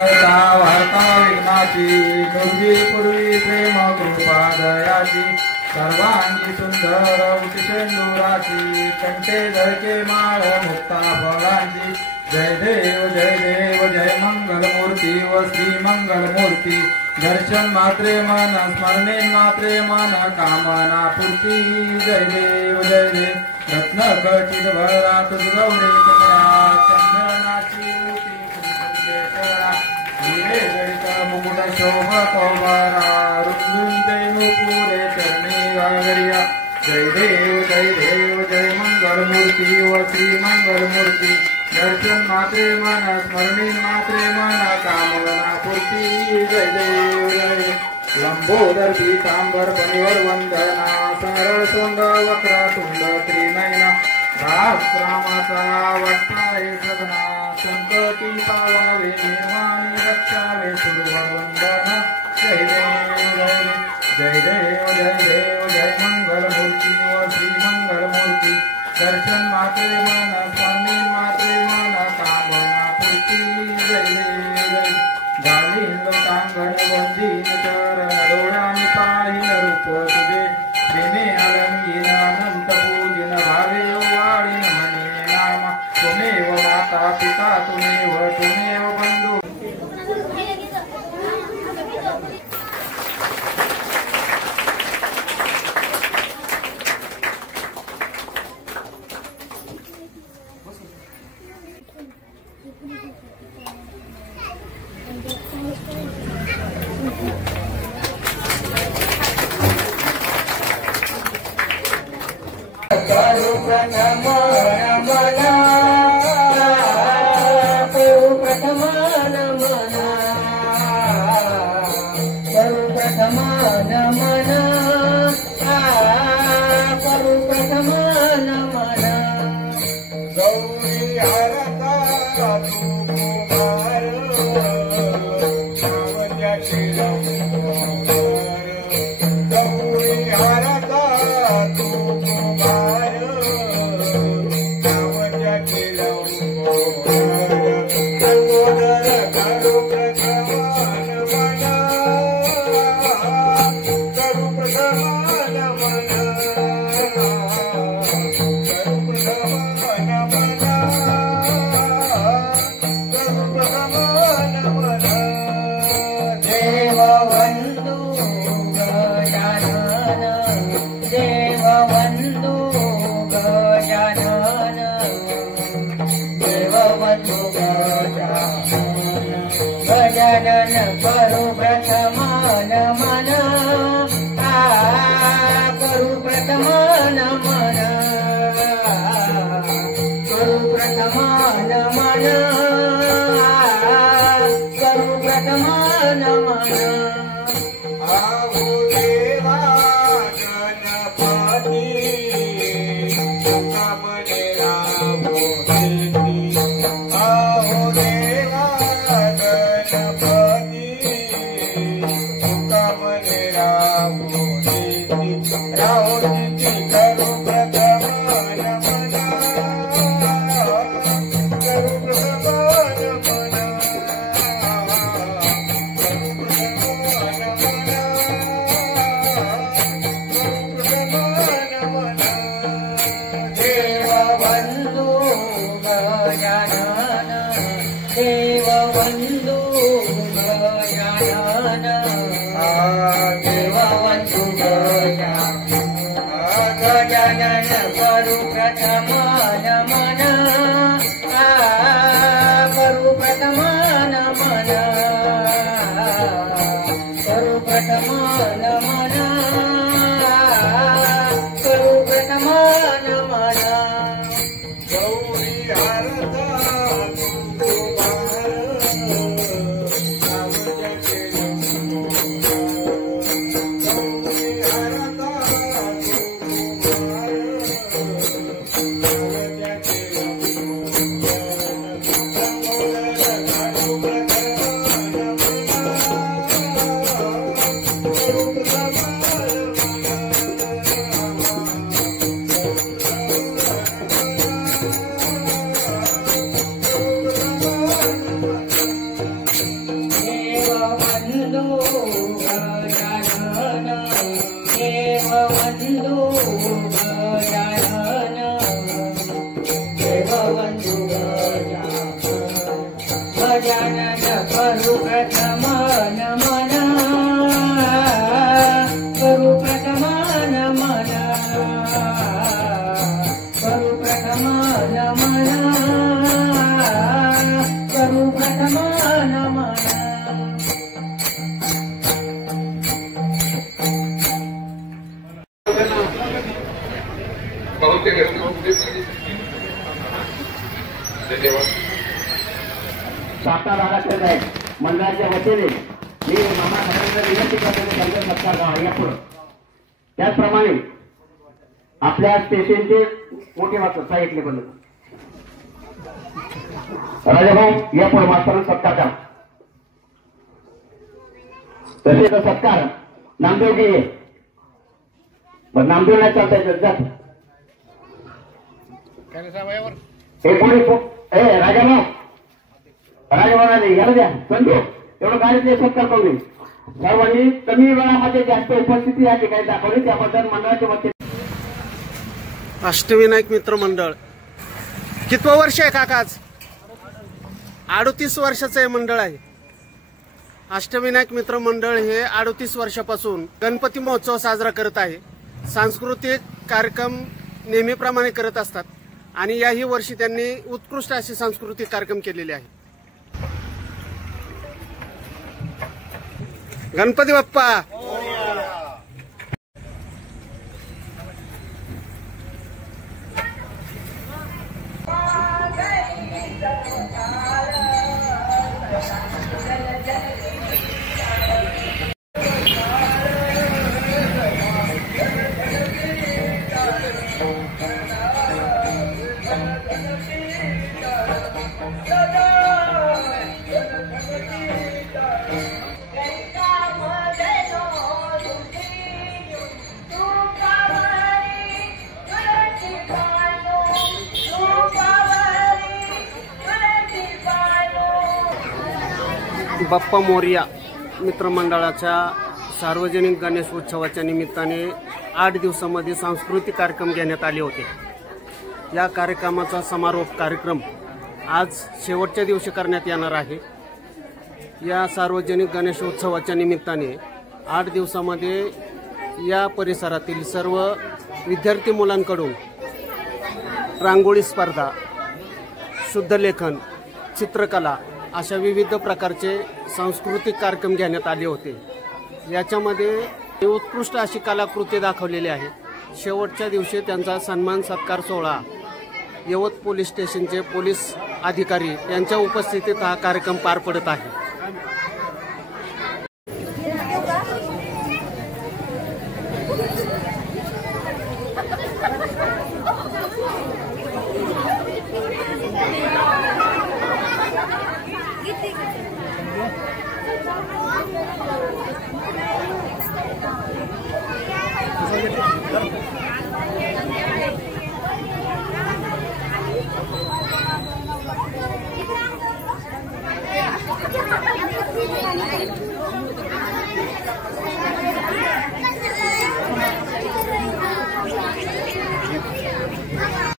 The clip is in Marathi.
वार्ता विघ्नाची दुर्वी पूर्वी प्रेम कृपा दयाची सर्वांगी सुंदर उतिशेंदुराची कंठे झळके माळ मुक्ता फळांची जय देव जय मंगलमूर्ती व श्री मंगलमूर्ती दर्शन मात्रे मन स्मरणे मात्रे मन कामना पूर्ती जय देव रत्न कटित भरात गौरी कमळा चंदनाची मुकुट शोभा कौमारा रुंदुंते नुपुरे चरणी गागरिया जय देव जय मंगलमूर्ती व श्री मंगलमूर्ती दर्शन मात्रे मन स्मरणी मात्रे मन कामना पूर्ती जय देव लंबोदर पीतांबर पनिवर वंदना सरळ सोंड वक्रतुंड त्रिनयना रामाचा वट्टाळे सदना संकटी पावावे निर्वाणी रक्षावे सुरवंदना जय देव जय मंगलमूर्ती व श्री मंगलमूर्ती दर्शन मात्रे मन स्मरणी मात्रे मन कामना पूर्ती जय देव गालीन लोकांगण वंदीन चरण डोळ्यानी पाहिन रूप तुझे प्रेमे अलंगीन अनंत पूजिन भावे वाढीन म्हणे नाम तुमेव माता पिता तुमेव बंधू देवबंधु गजानन देवबंधु गजानन देवबंधु गजानन करू प्रथम नमन करू प्रथम नमन करू प्रथम नमन करू प्रथम नमन सातारा भागात मंडळाच्या वतीने मी मामा साहेबांना विनंती करतो त्यांचा सत्कार करावा यापुढे. त्याचप्रमाणे आपल्या स्टेशनचे मोठे वाचक साहित्य बंद राजाभाऊ यापुढे मास्तरांना सत्कार करा. तसेच सत्कार नामदेव घे नामदेव नाही चालता येत जात राजाभाऊ राजभवनाने याला द्या संजू एवढं गाडीतले सत्कार करू. सर्वांनी कमी वेळामध्ये जास्त उपस्थिती या ठिकाणी दाखवली त्याबद्दल मंडळाच्या वतीने. अष्टविनायक मित्र मंडळ कितवं वर्ष आहे काका? आज 38 वर्षाचं हे मंडळ आहे. अष्टविनायक मित्र मंडळ हे 38 वर्षापासून गणपती महोत्सव साजरा करत आहे. सांस्कृतिक कार्यक्रम नेहमीप्रमाणे करत असतात आणि याही वर्षी त्यांनी उत्कृष्ट असे सांस्कृतिक कार्यक्रम केलेले आहे. गणपती बाप्पा बाप्पा मोरया मित्रमंडळाच्या सार्वजनिक गणेश उत्सवाच्या निमित्ताने 8 दिवसामध्ये सांस्कृतिक कार्यक्रम घेण्यात आले होते. या कार्यक्रमाचा समारोप कार्यक्रम आज शेवटच्या दिवशी करण्यात येणार आहे. या सार्वजनिक गणेश उत्सवाच्या निमित्ताने 8 दिवसामध्ये या परिसरातील सर्व विद्यार्थी मुलांकडून रांगोळी स्पर्धा, शुद्धलेखन, चित्रकला अशा विविध प्रकारचे सांस्कृतिक कार्यक्रम घेण्यात आले होते. याच्यामध्ये उत्कृष्ट अशी कलाकृती दाखवलेली आहे. शेवटच्या दिवशी त्यांचा सन्मान सत्कार सोहळा यवत पोलीस स्टेशनचे पोलीस अधिकारी यांच्या उपस्थितीत हा कार्यक्रम पार पडत आहे.